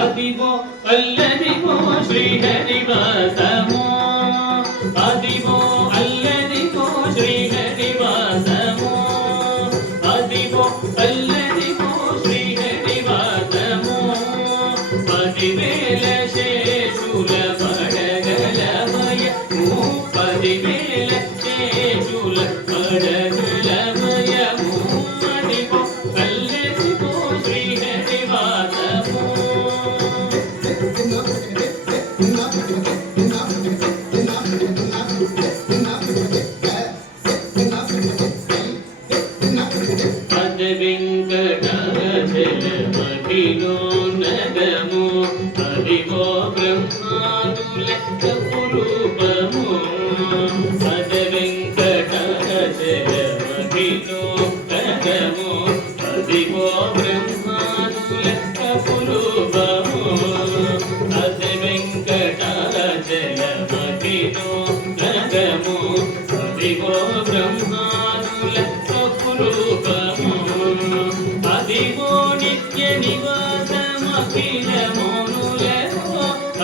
అదివో అల్లదివో శ్రీహరివాసమో అదివో అల్లదివో శ్రీహరివాసమో అదివో అల్లదివో శ్రీహరివాసమో 10,000 శేషుల పడగలమయ 10,000 శేషుల పడగలమయ అదివో అల్లదివో శ్రీహరివాసమో వెంకటాచలమహిలో నగము అదివో బ్రహ్మాదులెక్క పురూపము పద వెంకటాచలమహిలో నగము అదివో బ్రహ్మాదులెక్క పురూపము పద వెంకటాచలమహిలో నగము అదివో బ్రహ్మాదులెక్క పురూపము అదివో నిత్య నివాసమఖిలమోనులలో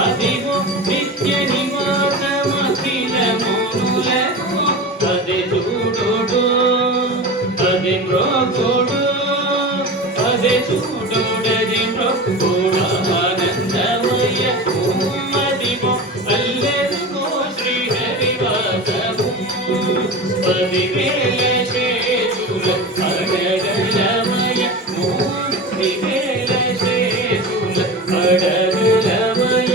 అదివో నిత్య నివాసమఖిలమోనులలో అదే చూడోడు అదే మ్రోగోడు అదే చూడోడది మ్రోగోడానందమయ అదివో అల్లదివో శ్రీహరివాసము 10,000 శేషుల పడగలమయ 10,000 శేషుల పడగలమయ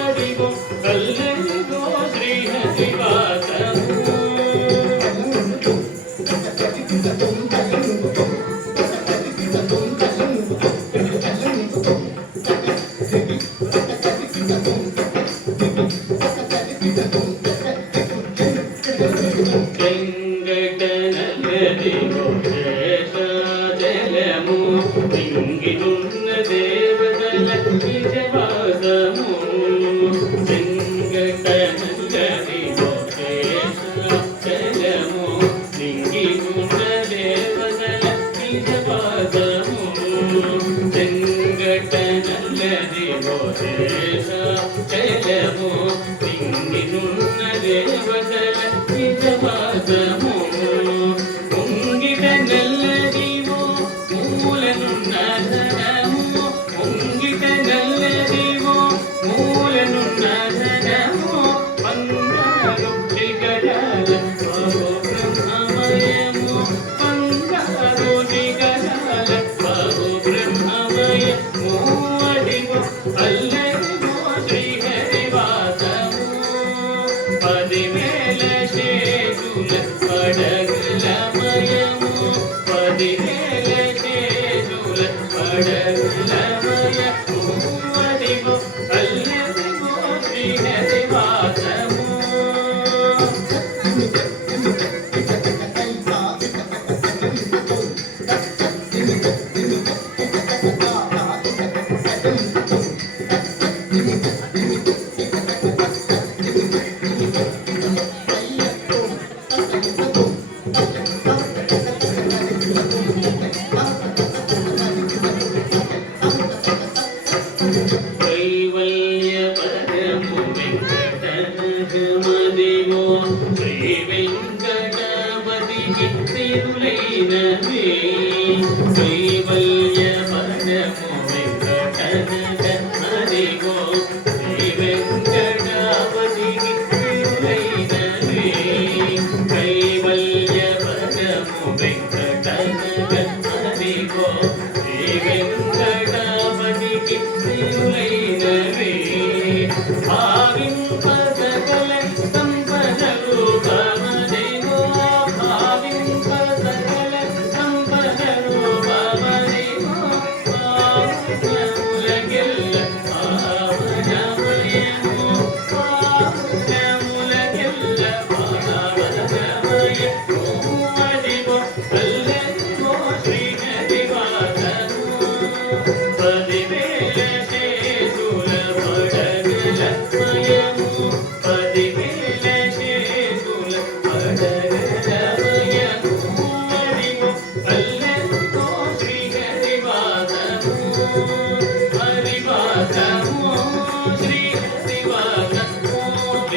అదివో అల్లదివో శ్రీహరివాసము వెంకటనల్లదివో శేషాచలము ఇంగినున్న దేవతల నిజవాసము వెంకటనల్లదివో శేషాచలము ఇంగినున్న దేవతల నిజవాసము వెంకటనల్లదివో శేషాచలము ఇంగినున్న దేవతల నిజవాసము ఉంగిట నల్లదివో మూలనున్న ధనము ఉంగిట నల్లదివో మూలనున్న ధనము బంగారు నిగడాల బాబు బ్రహ్మమయము బంగారు నిగడాల బాబు బ్రహ్మమయము అదివో అల్లదివో శ్రీహరివాసము 10,000 శేషుల పడగలమయము 10,000 శేషుల పడగలమయము అదివో అల్లదివో శ్రీహరివాసము కైవల్య పరము వెంకటనగమదివో శ్రీ వెంకటాపతికి తిరులైనవి కైవల్య పరము వెంకటనగమదివో శ్రీ వెంకటాపతికి తిరులైనవి కైవల్య పరము వెంకటనగమదివో శ్రీ వెంకటాపతికి తిరులైనవి భావింప సకల సంపదలు భవదివో భావింప సకల సంపదలు భవదివో భావములగెల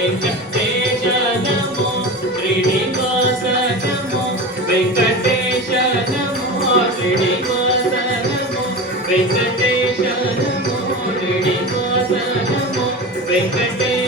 వెంకటేశ నమో శ్రీనివాస నమో వెంకటేశ నమో శ్రీనివాస నమో వెంకటేశ నమో శ్రీనివాస నమో వెంకటేశ